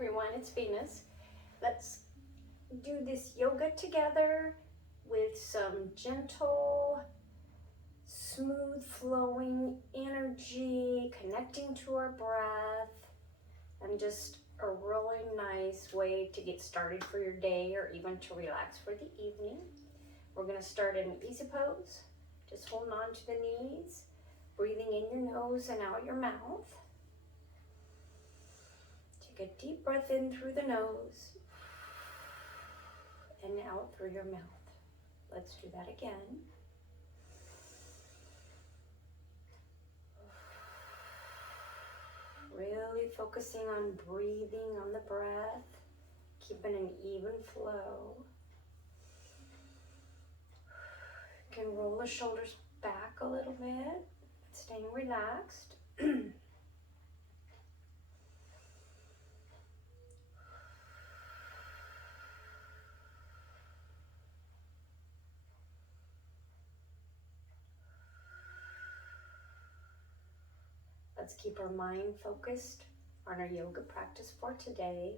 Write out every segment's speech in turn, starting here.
everyone, it's Venus. Let's do this yoga together with some gentle, smooth flowing energy, connecting to our breath, and just a really nice way to get started for your day or even to relax for the evening. We're going to start in an easy pose, just holding on to the knees, breathing in your nose and out your mouth. Take a deep breath in through the nose and out through your mouth. Let's do that again. Really focusing on breathing on the breath, keeping an even flow. You can roll the shoulders back a little bit, staying relaxed. Let's keep our mind focused on our yoga practice for today.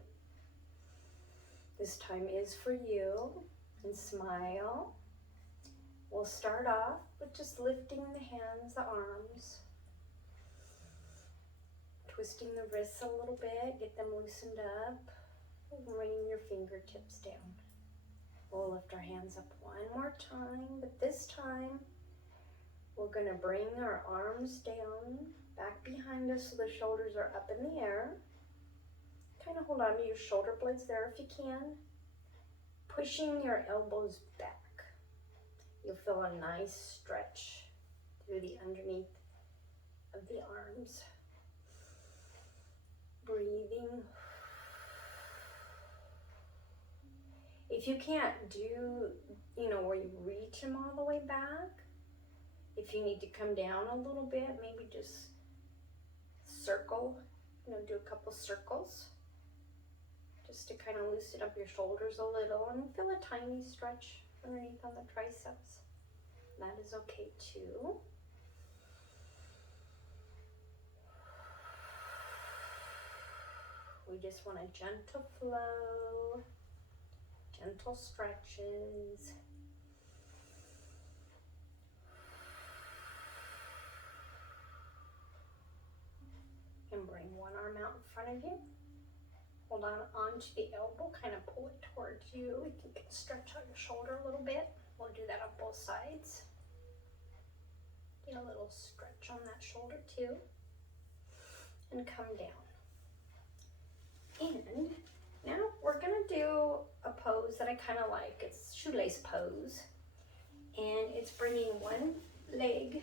This time is for you, and smile. We'll start off with just lifting the hands, the arms, twisting the wrists a little bit, get them loosened up, bring your fingertips down. We'll lift our hands up one more time, but this time we're going to bring our arms down, back behind us so the shoulders are up in the air. Kind of hold on to your shoulder blades there if you can. Pushing your elbows back. You'll feel a nice stretch through the underneath of the arms. Breathing. If you can't do, where you reach them all the way back, if you need to come down a little bit, maybe just circle, do a couple circles just to kind of loosen up your shoulders a little and feel a tiny stretch underneath on the triceps. That is okay too. We just want a gentle flow, gentle stretches. And bring one arm out in front of you. Hold on onto the elbow, kind of pull it towards you. You can stretch out your shoulder a little bit. We'll do that on both sides. Get a little stretch on that shoulder too. And come down. And now we're gonna do a pose that I kind of like. It's shoelace pose. And it's bringing one leg,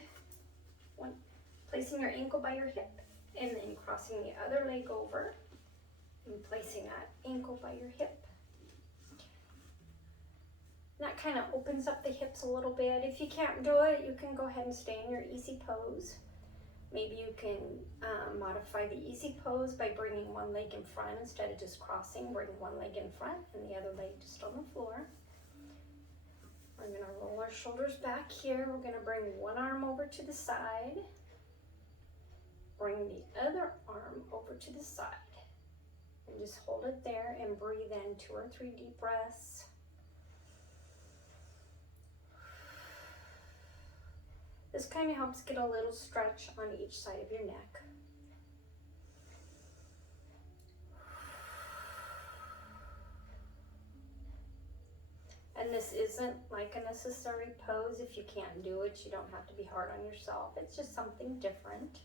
placing your ankle by your hip, and then crossing the other leg over and placing that ankle by your hip. That kind of opens up the hips a little bit. If you can't do it, you can go ahead and stay in your easy pose. Maybe you can modify the easy pose by bringing one leg in front instead of just crossing. Bring one leg in front and the other leg just on the floor. We're going to roll our shoulders back here. We're going to bring one arm over to the side. Bring the other arm over to the side. And just hold it there and breathe in 2 or 3 deep breaths. This kind of helps get a little stretch on each side of your neck. And this isn't like a necessary pose. If you can't do it, you don't have to be hard on yourself. It's just something different.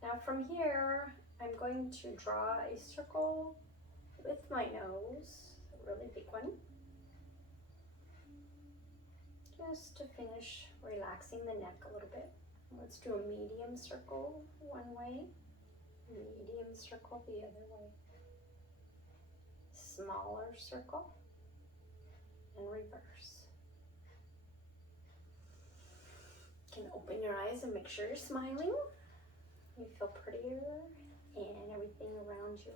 Now from here, I'm going to draw a circle with my nose, a really big one, just to finish relaxing the neck a little bit. Let's do a medium circle one way, medium circle the other way, smaller circle, and reverse. You can open your eyes and make sure you're smiling. You feel prettier, and everything around you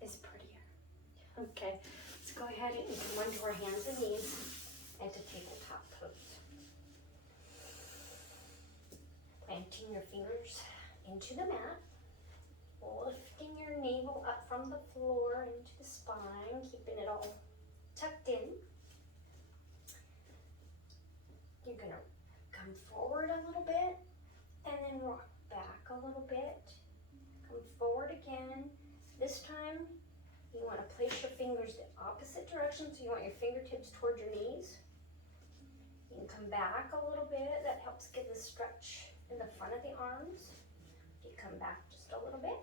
is prettier. Okay, let's go ahead and come onto our hands and knees at the tabletop pose. Planting your fingers into the mat, lifting your navel up from from the floor into the spine, keeping it all tucked in. You're gonna come forward a little bit and then rock back a little bit. Come forward again. This time you want to place your fingers the opposite direction, so you want your fingertips toward your knees. You can come back a little bit. That helps get the stretch in the front of the arms. You come back just a little bit.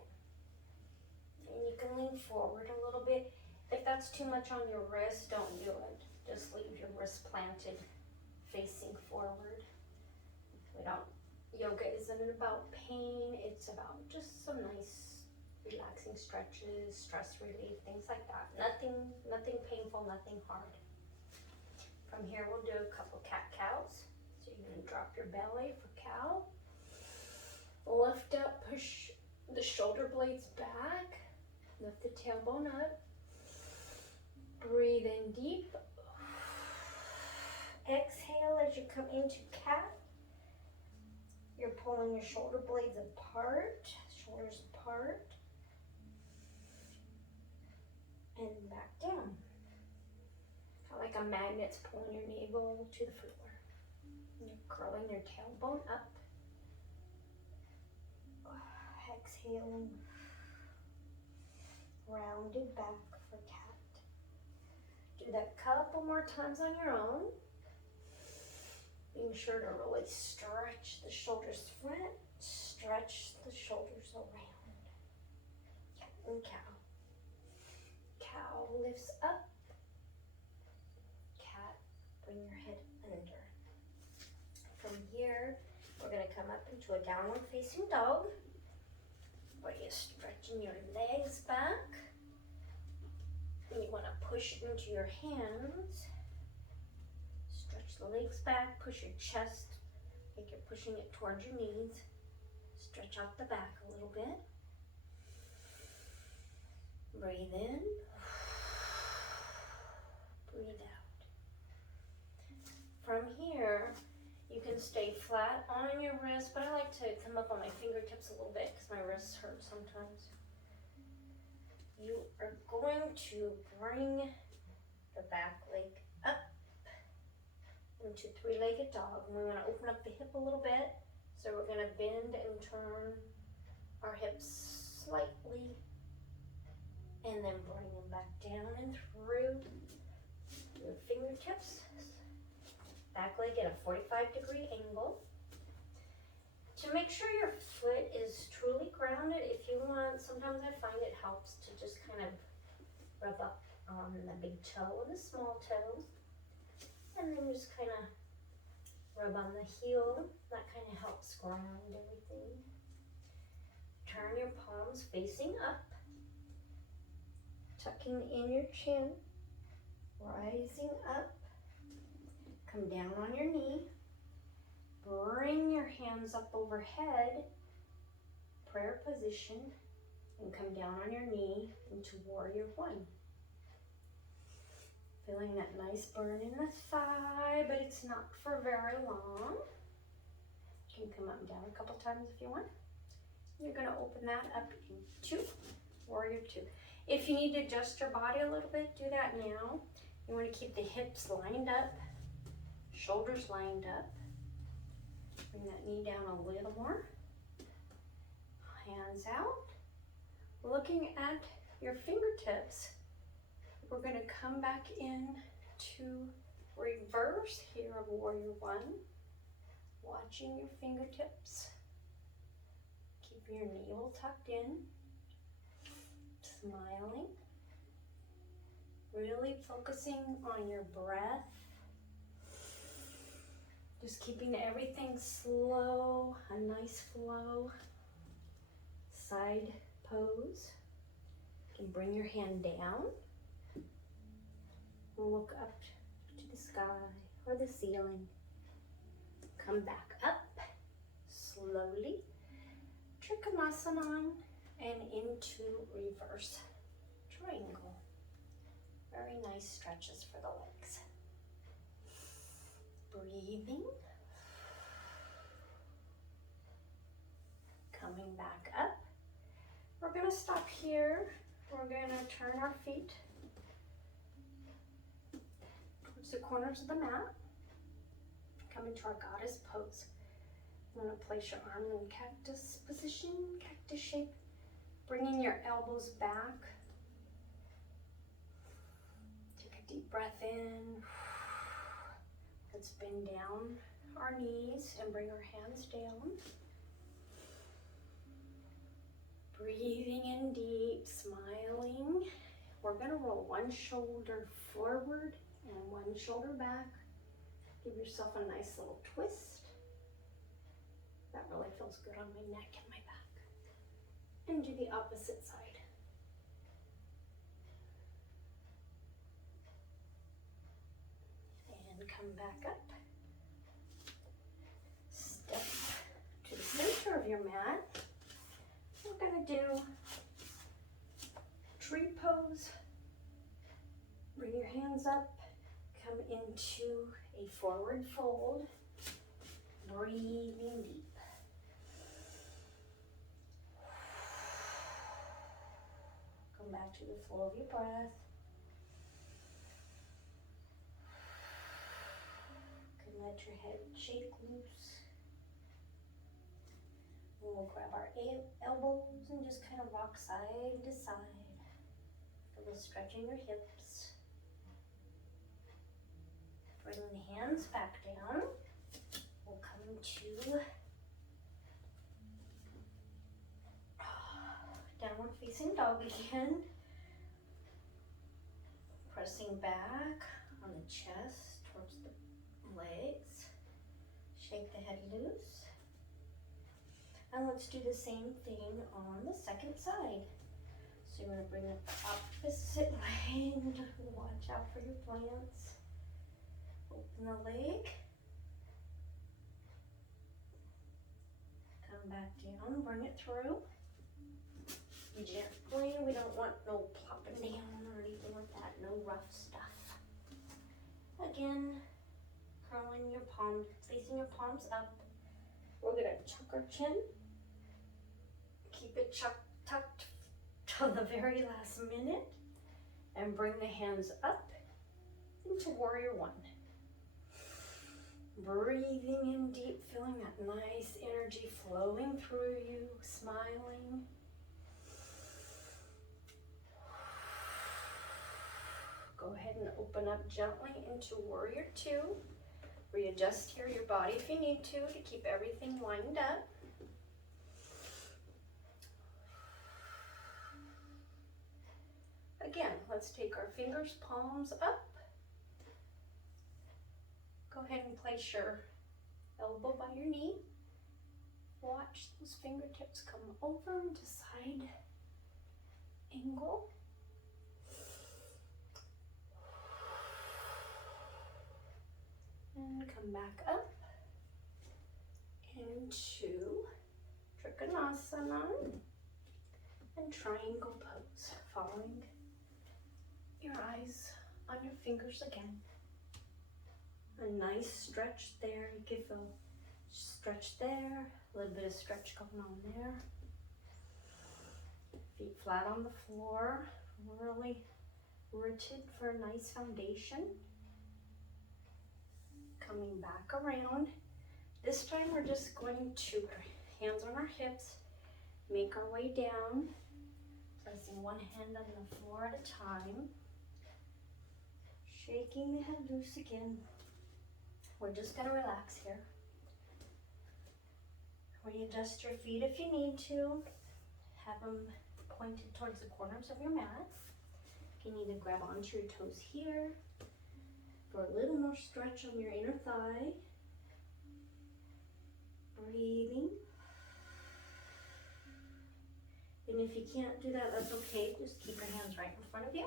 And you can lean forward a little bit. If that's too much on your wrist, don't do it. Just leave your wrist planted, facing forward. Yoga isn't about pain. It's about just some nice relaxing stretches, stress relief, things like that. Nothing painful, nothing hard. From here, we'll do a couple cat-cows. So you're gonna drop your belly for cow. Lift up, push the shoulder blades back. Lift the tailbone up. Breathe in deep. Exhale as you come into cat. You're pulling your shoulder blades apart, shoulders apart. And back down. Kind of like a magnet's pulling your navel to the floor. And you're curling your tailbone up. Exhaling. Rounded back for cat. Do that a couple more times on your own. Being sure to really stretch the shoulders front, stretch the shoulders around. Cat and cow. Cow lifts up. Cat, bring your head under. From here, we're going to come up into a downward facing dog, where you're stretching your legs back. And you want to push into your hands. Stretch the legs back, push your chest like you're pushing it towards your knees. Stretch out the back a little bit. Breathe in. Breathe out. From here, you can stay flat on your wrist, but I like to come up on my fingertips a little bit because my wrists hurt sometimes. You are going to bring the back leg up into three-legged dog. And we want to open up the hip a little bit. So we're going to bend and turn our hips slightly. And then bring them back down and through your fingertips. Back leg at a 45-degree angle. To make sure your foot is truly grounded, if you want, sometimes I find it helps to just kind of rub up on the big toe and the small toe. And then just kind of rub on the heel. That kind of helps ground everything. Turn your palms facing up. Tucking in your chin. Rising up. Come down on your knee. Bring your hands up overhead. Prayer position. And come down on your knee into warrior one. Feeling that nice burn in the thigh, but it's not for very long. You can come up and down a couple times if you want. You're going to open that up into warrior two. If you need to adjust your body a little bit, do that now. You want to keep the hips lined up, shoulders lined up. Bring that knee down a little more. Hands out. Looking at your fingertips. We're going to come back in to reverse here of warrior one. Watching your fingertips. Keeping your navel tucked in. Smiling. Really focusing on your breath. Just keeping everything slow, a nice flow. Side pose. You can bring your hand down. Look up to the sky or the ceiling. Come back up slowly. Trikonasana and into reverse triangle. Very nice stretches for the legs. Breathing. Coming back up. We're going to stop here. We're we're gonna turn our feet towards the corners of the mat. Come into our goddess pose. I'm gonna place your arms in cactus position, cactus shape, bringing your elbows back. Take a deep breath in. Let's bend down our knees and bring our hands down. Breathing in deep, smiling. We're gonna roll one shoulder forward and one shoulder back. Give yourself a nice little twist. That really feels good on my neck and my back. And do the opposite side. And come back up. Step to the center of your mat. We're gonna do tree pose. Bring your hands up. Come into a forward fold. Breathing deep. Come back to the flow of your breath. You can let your head shake loose. We'll grab our elbows and just kind of rock side to side. A little stretch in your hips. Bring the hands back down. We'll come to downward facing dog again. Pressing back on the chest towards the legs. Shake the head loose. And let's do the same thing on the second side. So you're going to bring it the opposite way. Watch out for your plants. Open the leg. Come back down, bring it through. Gently, we don't want no plopping down or anything like that. No rough stuff. Again, curling your palms, facing your palms up. We're going to chuck our chin. Keep it tucked till the very last minute. And bring the hands up into Warrior One. Breathing in deep, feeling that nice energy flowing through you, smiling. Go ahead and open up gently into Warrior Two. Readjust here your body if you need to keep everything lined up. Again, let's take our fingers, palms up. Go ahead and place your elbow by your knee. Watch those fingertips come over into side angle. And come back up into Trikonasana and triangle pose, following your eyes on your fingers again. A nice stretch there. You can feel stretch there, a little bit of stretch going on there. Feet flat on the floor, really rooted for a nice foundation. Coming back around. This time we're just going to, hands on our hips, make our way down, placing one hand on the floor at a time. Shaking the head loose again. We're just going to relax here. Readjust your feet if you need to. Have them pointed towards the corners of your mat. You can either grab onto your toes here for a little more stretch on your inner thigh. Breathing. And if you can't do that, that's okay. Just keep your hands right in front of you.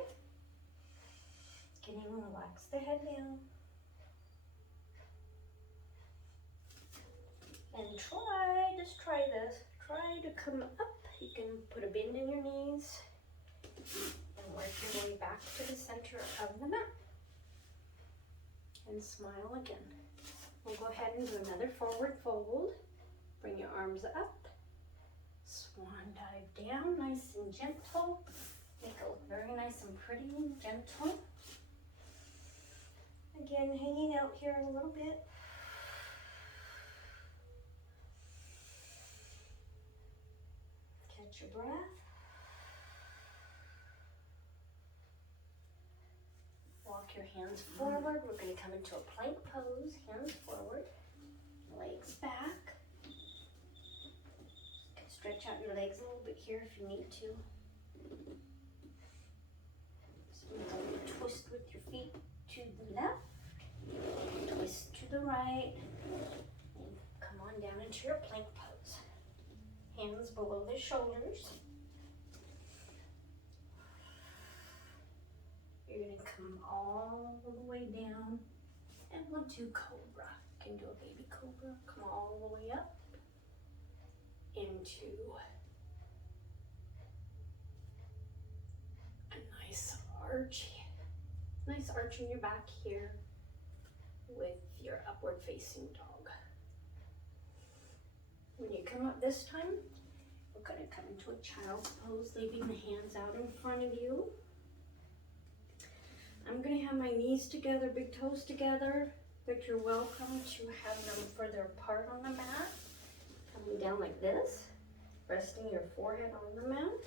Can you relax the head down? And just try this. Try to come up. You can put a bend in your knees and work your way back to the center of the mat. And smile again. We'll go ahead and do another forward fold. Bring your arms up. Swan dive down, nice and gentle. Make a pretty and gentle. Again, hanging out here a little bit. Catch your breath. Walk your hands forward. We're going to come into a plank pose. Hands forward, legs back. Stretch out your legs a little bit here if you need to. So twist with your feet to the left, twist to the right, and come on down into your plank pose. Hands below the shoulders. You're going to come all the way down and we'll do cobra. You can do a baby cobra. Come all the way up into a nice arch in your back here with your upward facing dog. When you come up this time, we're going to come into a child's pose, leaving the hands out in front of you. I'm going to have my knees together, big toes together, but you're welcome to have them further apart on the mat. Coming down like this, resting your forehead on the mat.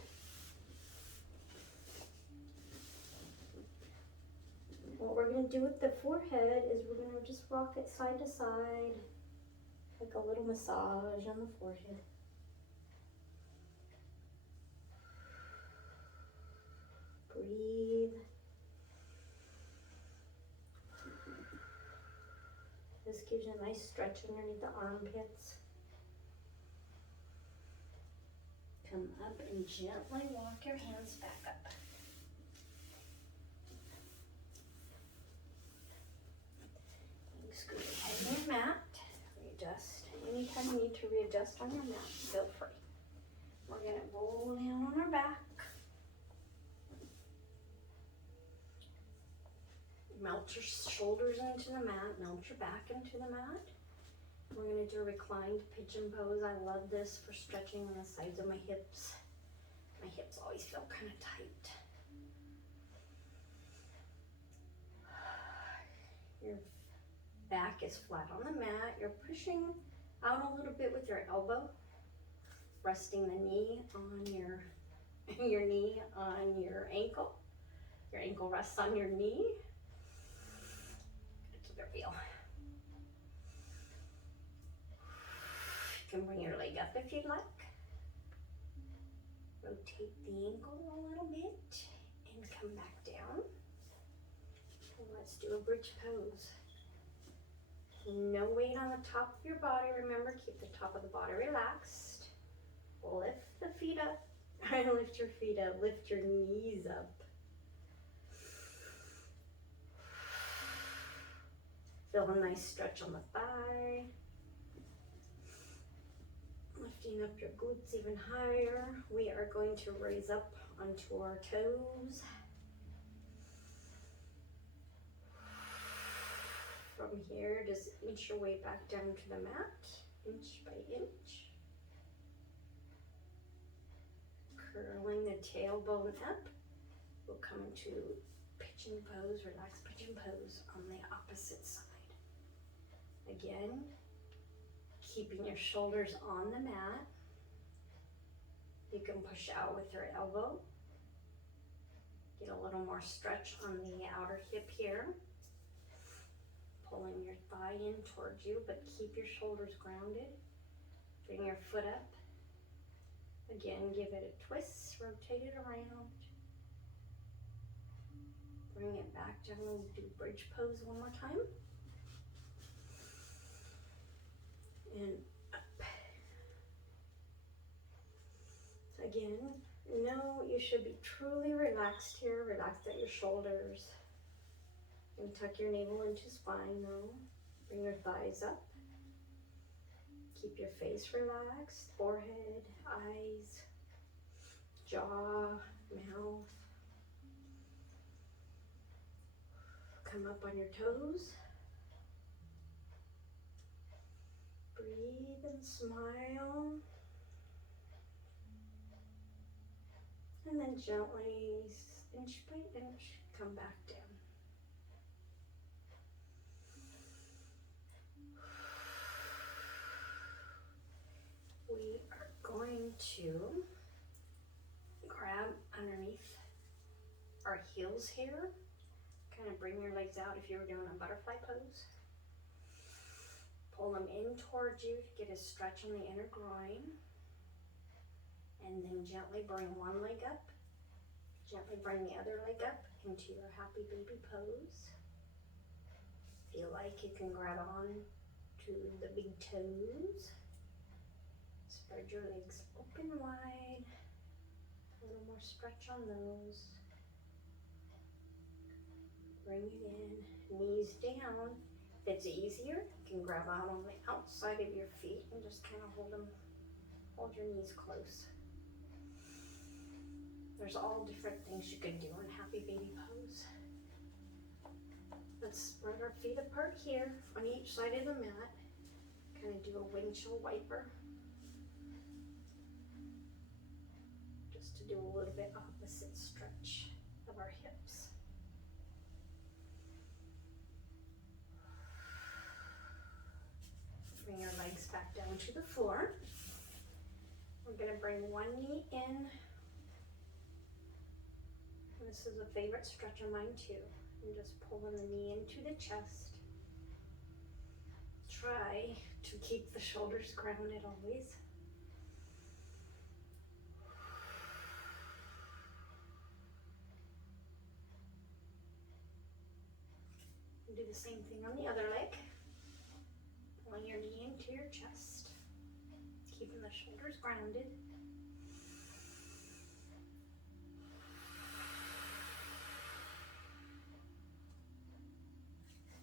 What we're going to do with the forehead is we're going to just rock it side to side, like a little massage on the forehead. Breathe. This gives you a nice stretch underneath the armpits. Come up and gently walk your hands back up. Scoot ahead on your mat. Readjust. Anytime you need to readjust on your mat, feel free. We're going to roll down on our back. Melt your shoulders into the mat, melt your back into the mat. We're going to do a reclined pigeon pose. I love this for stretching on the sides of my hips. My hips always feel kind of tight. Your back is flat on the mat. You're pushing out a little bit with your elbow, resting the knee on your knee on your ankle. Your ankle rests on your knee. Keep it real. You can bring your leg up if you'd like. Rotate the ankle a little bit and come back down. And let's do a bridge pose. No weight on the top of your body. Remember, keep the top of the body relaxed. Lift the feet up. Lift your feet up. Lift your knees up. Feel a nice stretch on the thigh. Lifting up your glutes even higher. We are going to raise up onto our toes. From here, just inch your way back down to the mat, inch by inch. Curling the tailbone up. We'll come into pigeon pose, relaxed pigeon pose on the opposite side. Again, keeping your shoulders on the mat. You can push out with your elbow. Get a little more stretch on the outer hip here. Pulling your thigh in towards you, but keep your shoulders grounded. Bring your foot up. Again, give it a twist, rotate it around. Bring it back down and do bridge pose one more time. And up. So again, know you should be truly relaxed here. Relaxed at your shoulders. And tuck your navel into spine now. Bring your thighs up. Keep your face relaxed. Forehead, eyes, jaw, mouth. Come up on your toes. Breathe and smile. And then gently inch by inch, come back down. We are going to grab underneath our heels here. Kind of bring your legs out if you were doing a butterfly pose. Pull them in towards you to get a stretch on the inner groin. And then gently bring one leg up. Gently bring the other leg up into your happy baby pose. Feel like you can grab on to the big toes. Spread your legs open wide. A little more stretch on those. Bring it in, knees down. If it's easier, you can grab out on the outside of your feet and just kind of hold your knees close. There's all different things you can do in happy baby pose. Let's spread our feet apart here on each side of the mat. Kind of do a windshield wiper. Just to do a little bit opposite stretch of our hips. Bring your legs back down to the floor. We're going to bring one knee in. And this is a favorite stretch of mine too. And just pulling the knee into the chest. Try to keep the shoulders grounded always. And do the same thing on the other leg. Pulling your knee into your chest. Keeping the shoulders grounded.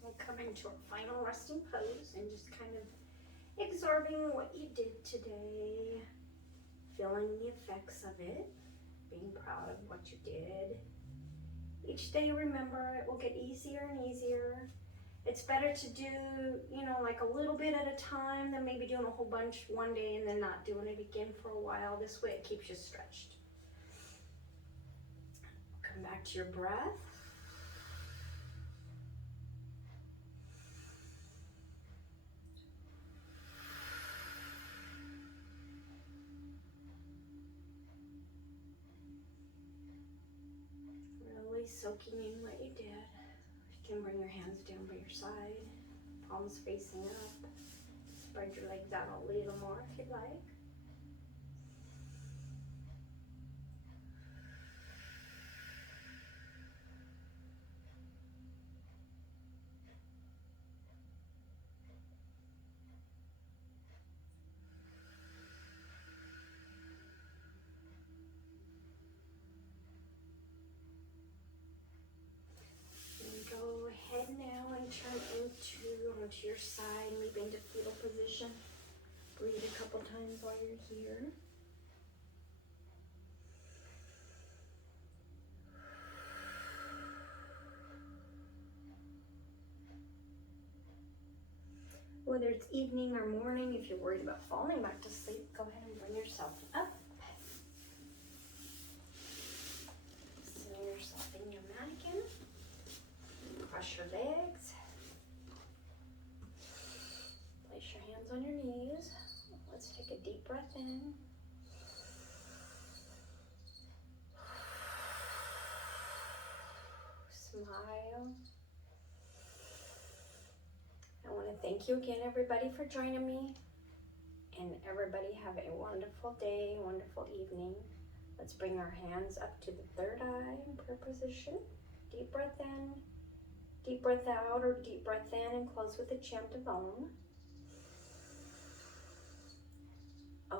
We'll come into our final resting pose and just kind of absorbing what you did today. Feeling the effects of it. Being proud of what you did. Each day, remember, it will get easier and easier. It's better to do, like a little bit at a time than maybe doing a whole bunch one day and then not doing it again for a while. This way it keeps you stretched. Come back to your breath. Really soaking in what you did. You can bring your hands down by your side, palms facing up. Spread your legs out a little more if you'd like. Go ahead now and turn onto your side, move into fetal position. Breathe a couple times while you're here. Whether it's evening or morning, if you're worried about falling back to sleep, go ahead and bring yourself up. Center yourself in your mannequin. Cross your legs. Place your hands on your knees. Let's take a deep breath in. Smile. I want to thank you again, everybody, for joining me. And everybody have a wonderful day, wonderful evening. Let's bring our hands up to the third eye in prayer position. Deep breath in. Deep breath out, or deep breath in and close with a chant of Om. Om.